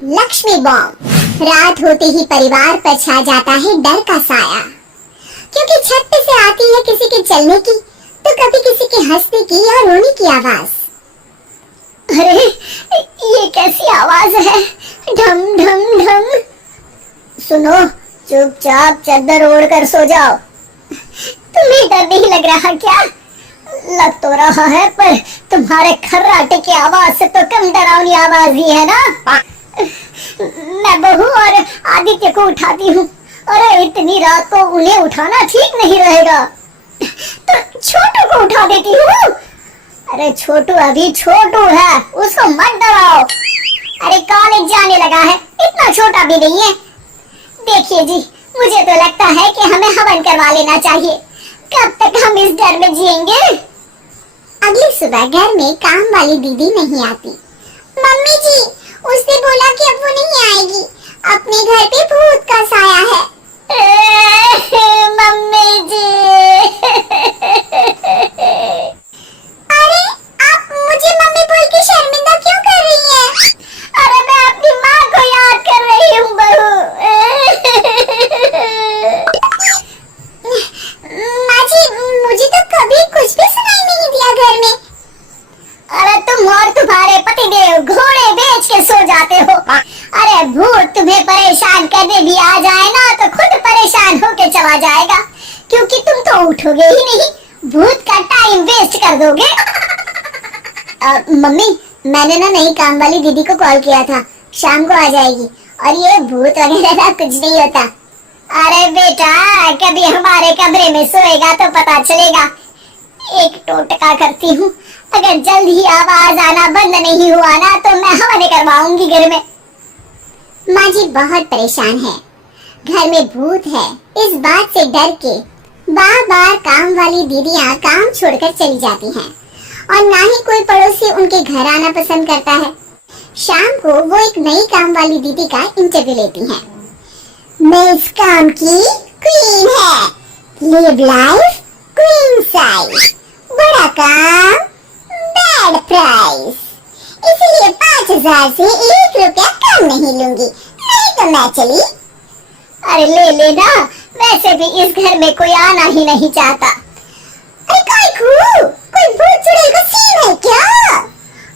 Lakshmi bomb. रात होते ही परिवार पर छा जाता है डर का साया, क्योंकि छत से आती है किसी के चलने की तो कभी किसी के हंसने की या रोने की आवाज। अरे ये कैसी आवाज है? ढम ढम ढम। सुनो, चुपचाप चादर ओढ़ कर सो जाओ। तुम्हें डर नहीं लग रहा क्या? लग तो रहा है, पर तुम्हारे खर्राटे की आवाज से तो कम डरावनी आवाज ही है ना। मैं बहू और आदित्य को उठाती हूँ। अरे इतनी रात को उन्हें उठाना ठीक नहीं रहेगा, तो छोटू को उठा देती हूँ। अरे छोटू अभी छोटू है, उसको मत डराओ। अरे कॉलेज जाने लगा है, इतना छोटा भी नहीं है। देखिए जी, मुझे तो लगता है कि हमें हवन करवा लेना चाहिए। कब तक हम इस डर में जिएंगे? अगली सुबह घर में काम वाली दीदी नहीं आती। मम्मी जी, उसने बोला कि अब वो नहीं आएगी, अपने घर पे भूत का साया है। मम्मी जी। अरे आप मुझे मम्मी बोल के शर्मिंदा क्यों कर रही हैं? अरे मैं अपनी माँ को याद कर रही हूँ बहू। माँ जी, मुझे तो कभी कुछ भी सुनाई नहीं दिया घर में। अरे तुम और तुम्हारे पतिदेव घोड़े बेच के सो जाते हो। अरे भूत तुम्हें परेशान करने भी आ जाए ना तो खुद परेशान होके चला जाएगा, क्योंकि तुम तो उठोगे ही नहीं, भूत का टाइम वेस्ट कर दोगे। मम्मी, मैंने ना नई काम वाली दीदी को कॉल किया था, शाम को आ जाएगी और ये भूत वगैरह का कुछ नहीं होता। अरे बेटा, कभी हमारे कमरे में सोएगा तो पता चलेगा। एक टोटका करती हूँ, अगर जल्द ही आवाज आना बंद नहीं हुआ ना तो मैं हवन करवाऊंगी घर में। माँ जी बहुत परेशान है, घर में भूत है, इस बात से डर के बार बार काम वाली दीदियाँ काम छोड़कर चली जाती हैं और ना ही कोई पड़ोसी उनके घर आना पसंद करता है। शाम को वो एक नई काम वाली दीदी का इंटरव्यू लेती हैं। मैं इस काम की क्वीन है, लिव लाइफ क्वीन साइज, बड़ा काम बैड प्राइस, इसलिए 5,000 से 1 रुपया कम नहीं लूंगी, नहीं तो मैं चली। अरे ले लेना, वैसे भी इस घर में कोई आना ही नहीं चाहता। अरे कोई भूत चुड़ैल का सीन है क्या?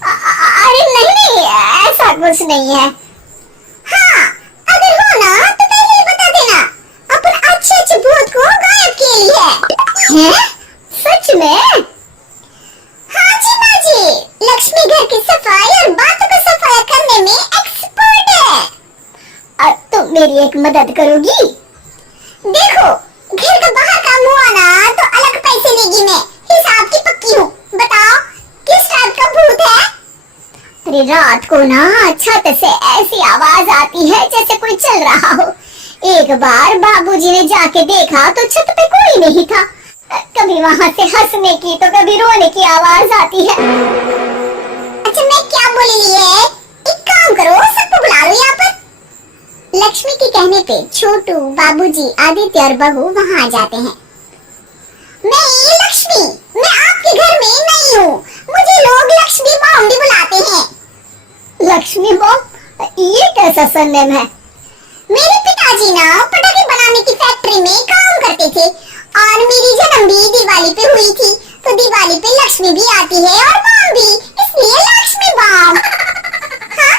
अरे नहीं, ऐसा कुछ नहीं है। हाँ, अगर हो ना तो पहले ही बता देना, अपन अच्छे भूत को गायब किए लिए है। सच में? हाँ जी माँ जी, लक्ष्मी घर की सफाई और बातों का सफाई करने में एक्सपर्ट है। तुम मेरी एक मदद करोगी? देखो, घर का बाहर काम हुआ ना तो अलग पैसे लेगी मैं, हिसाब की पक्की हूँ। बताओ किस टाइप का भूत है? अरे रात को ना छत से ऐसी आवाज आती है जैसे कोई चल रहा हो। एक बार बाबूजी ने जाके देखा तो छत पे कोई नहीं था। कभी वहाँ से हंसने की तो कभी रोने की आवाज आती है। अच्छा, मैं क्या बोली है, एक काम करो, सबको बुला लो यहाँ पर। लक्ष्मी के कहने पे छोटू, बाबूजी, आदित्य और बहू वहाँ आ जाते हैं। मैं लक्ष्मी, मैं आपके घर में नई हूँ, मुझे लोग लक्ष्मी मॉम भी बुलाते हैं। लक्ष्मी मॉम? ये कैसा सरनेम है? मेरे पिताजी ना पटाखे बनाने की फैक्ट्री में काम करते थे और मेरी जन्म भी दिवाली पे हुई थी, तो दिवाली पे लक्ष्मी भी आती है और मॉम भी, इसलिए लक्ष्मी मॉम। हाँ,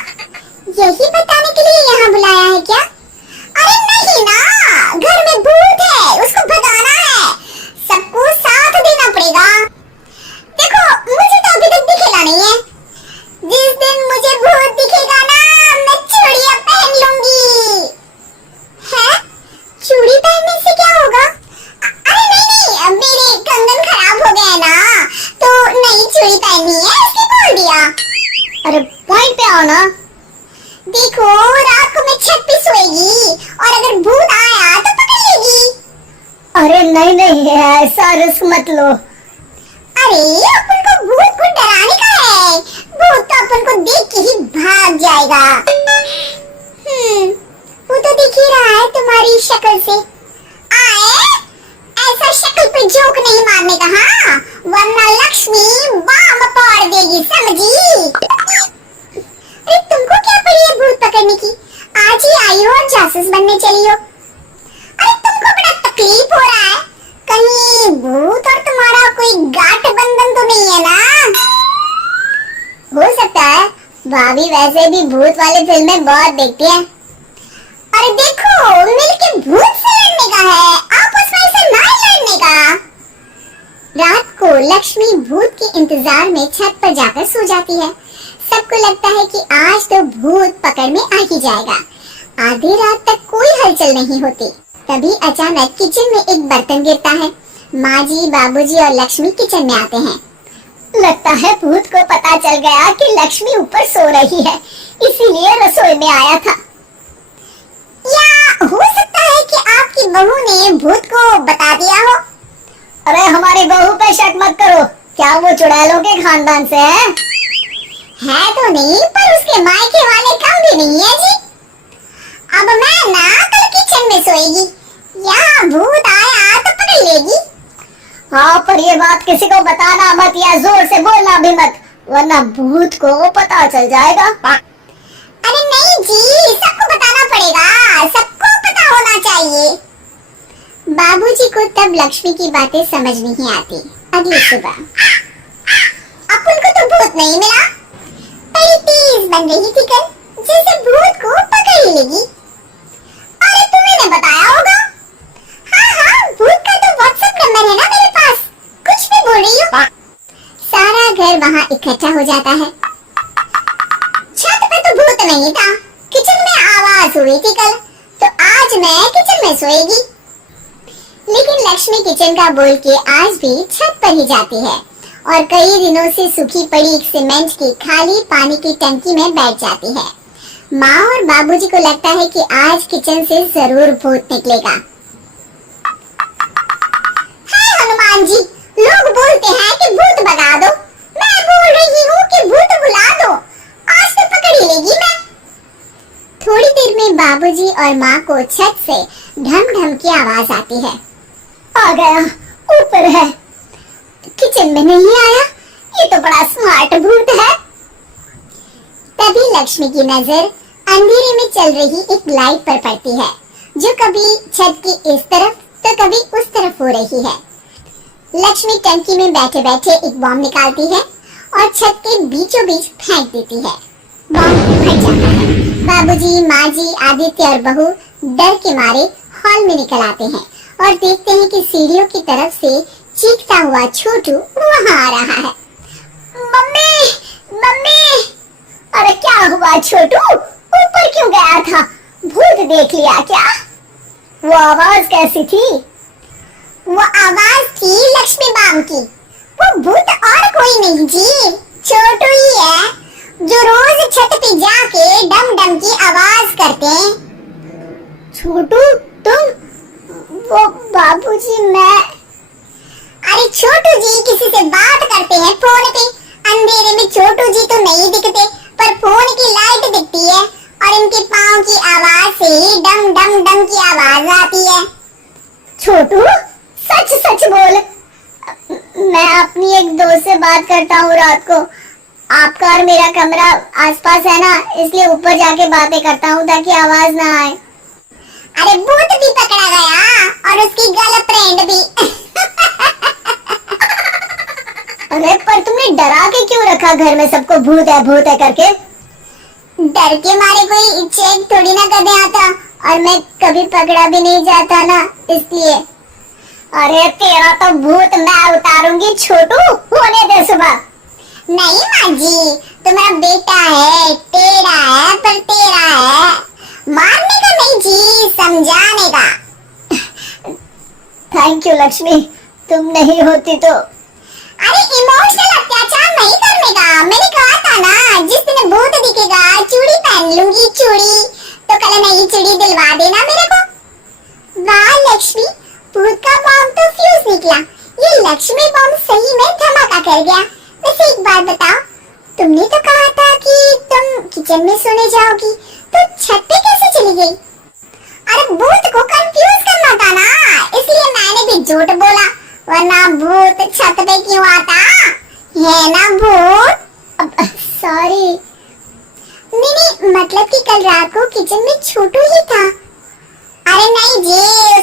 यही बताने के लिए यहाँ बुलाया है क्या? अरे नहीं ना, घर में भूत है, उसको भगाना है, सबको साथ देना पड़ेगा। देखो, मुझे तो अभी तक दिखेगा नहीं है, जिस दिन मुझे भूत दिखेगा ना मैं चूड़ियां पहन लूंगी। है? चूड़ी पहनने से क्या होगा? अरे नहीं, मेरे कंगन खराब हो गए ना, तो नई चूड़ी पहननी है, इसलिए बोल दिया। अरे पॉइंट पे आओ ना। देखो, रात को मैं छत पे सोएगी और अगर भूत आया तो पकड़ लेगी। अरे नहीं नहीं, ऐसा रिस्क मत लो। अरे अपन को भूत को डराने का है, भूत तो अपन को देख के ही भाग जाएगा। वो तो दिख ही रहा है तुम्हारी शक्ल से। आए, ऐसा शक्ल पे जोक नहीं मारने का, हाँ, वरना लक्ष्मी बाम पाड़ देगी, समझी? अरे तुमको क्या पड़ी है भूत पकड़ने की? भाभी वैसे भी भूत वाली फिल्में बहुत देखती है। अरे देखो, मिलके भूत से लड़ने का है, आपस में से ना लड़ने का। रात को लक्ष्मी भूत के इंतजार में छत पर जाकर सो जाती है। सबको लगता है कि आज तो भूत पकड़ में आ ही जाएगा। आधी रात तक कोई हलचल नहीं होती। तभी अचानक किचन में एक बर्तन गिरता है। माँ जी, बाबूजी और लक्ष्मी किचन में आते हैं। लगता है भूत को पता चल गया कि लक्ष्मी ऊपर सो रही है, इसीलिए रसोई में आया था। या हो सकता है कि आपकी बहू ने भूत को बता दिया हो। अरे हमारी बहू पे शक मत करो, क्या वो चुड़ैलों के खानदान से है? है तो नहीं, पर उसके मायके वाले कम भी नहीं है जी। अब मैं ना कल किचन में सोएगी, यहाँ भूत आया तो पकड़ लेगी। हाँ, पर ये बात किसी को बताना मत या जोर से बोलना भी मत, वरना भूत को पता चल जाएगा। अरे नहीं जी, सबको बताना पड़ेगा, सबको पता होना चाहिए। बाबूजी को तब लक्ष्मी की बातें समझ नहीं आती। अगली सुबह अपन को तो भूत नहीं मिला। बड़ी तेज बन रही थी कल, जैसे भूत को पकड़ ही लेगी। अरे तुम्हें बताया होगा। हाँ, भूत का तो व्हाट्सएप नंबर है ना मेरे पास, कुछ भी बोल रही हो। सारा घर वहाँ इकट्ठा हो जाता है। छत पे तो भूत नहीं था, किचन में आवाज हुई थी कल, तो आज मैं किचन में सोएगी। लेकिन लक्ष्मी किचन का बोल के आज भी छत पर ही जाती है और कई दिनों से सूखी पड़ी एक सीमेंट की खाली पानी की टंकी में बैठ जाती है। माँ और बाबूजी को लगता है कि आज किचन से जरूर भूत निकलेगा। हाय हनुमान जी, लोग बोलते हैं कि भूत भगा दो, मैं बोल रही हूँ कि भूत बुला दो, आज तो पकड़ ही लेगी मैं। थोड़ी देर में बाबूजी और माँ को छत से ढम ढम की आवाज आती है। आ गया, ऊपर है, किचन में नहीं आया, ये तो बड़ा स्मार्ट भूत है। तभी लक्ष्मी की नजर अंधेरे में चल रही एक लाइट पर पड़ती है, जो कभी छत की इस तरफ तो कभी उस तरफ हो रही है। लक्ष्मी टंकी में बैठे बैठे एक बॉम्ब निकालती है और छत के बीचों बीच फेंक देती है। बॉम्ब फट जाता है। बाबूजी, माँ जी, आदित्य और बहू डर के मारे हॉल में निकल आते हैं और देखते हैं कि सीढ़ियों की तरफ से चीखता हुआ छोटू वहाँ आ रहा है। Mummy, mummy! अरे क्या हुआ छोटू, ऊपर क्यों गया था? भूत देख लिया क्या? वो आवाज कैसी थी? वो आवाज थी लक्ष्मी बाम की। वो भूत और कोई नहीं जी, छोटू ही है, जो रोज छत पे जाके डम डम की आवाज करते हैं। छोटू, तुम? वो बाबूजी, मैं। अरे छोटू जी किसी से बात करते हैं फोन पे। अंधेरे में छोटू जी तो नहीं दिखते, पर फोन की लाइट दिखती है और इनके पाँव की आवाज से ही डम डम डम की आवाज आती है। छोटू, सच सच बोल। मैं अपनी एक दोस्त से बात करता हूँ रात को। आपका और मेरा कमरा आसपास है ना, इसलिए ऊपर जाके बातें करता हूँ ताकि आवाज ना आए। अरे भूत भी पकड़ा गया और उसकी गर्लफ्रेंड भी। अरे पर तुमने डरा के क्यों रखा घर में सबको भूत है करके? डर के मारे कोई चेक थोड़ी ना करने आता, और मैं कभी पकड़ा भी नहीं जाता ना, इसलिए। अरे तेरा तो भूत मैं उतारूंगी छोटू, होने दे सुबह। नहीं माँ जी, तुम्हारा बेटा है, तेरा है, पर तेरा है, मारने का नहीं जी, समझाने का। थैंक यू लक्ष्मी, तुम नहीं होती तो। अरे इमोशनल अत्याचार नहीं करने का, मैंने कहा था ना, जिस दिन भूत दिखेगा चूड़ी पहन लूंगी, चूड़ी तो कल नई चूड़ी दिलवा देना मेरे को। वाह लक्ष्मी, भूत का बॉम्ब तो फ्यूज निकला, ये लक्ष्मी बॉम्ब सही में धमाका कर गया। वैसे एक बात बताओ, तुमने तो कहा था कि तुम किचन में सोने जाओगी, तो छत पे कैसे चली गई? अरे भूत को कंफ्यूज करना था ना, इसलिए मैंने भी झूठ बोला, वरना भूत छत पे क्यों आता है ना भूत। सॉरी। नहीं, मतलब कि कल रात को किचन में छोटू ही था। अरे नहीं जी,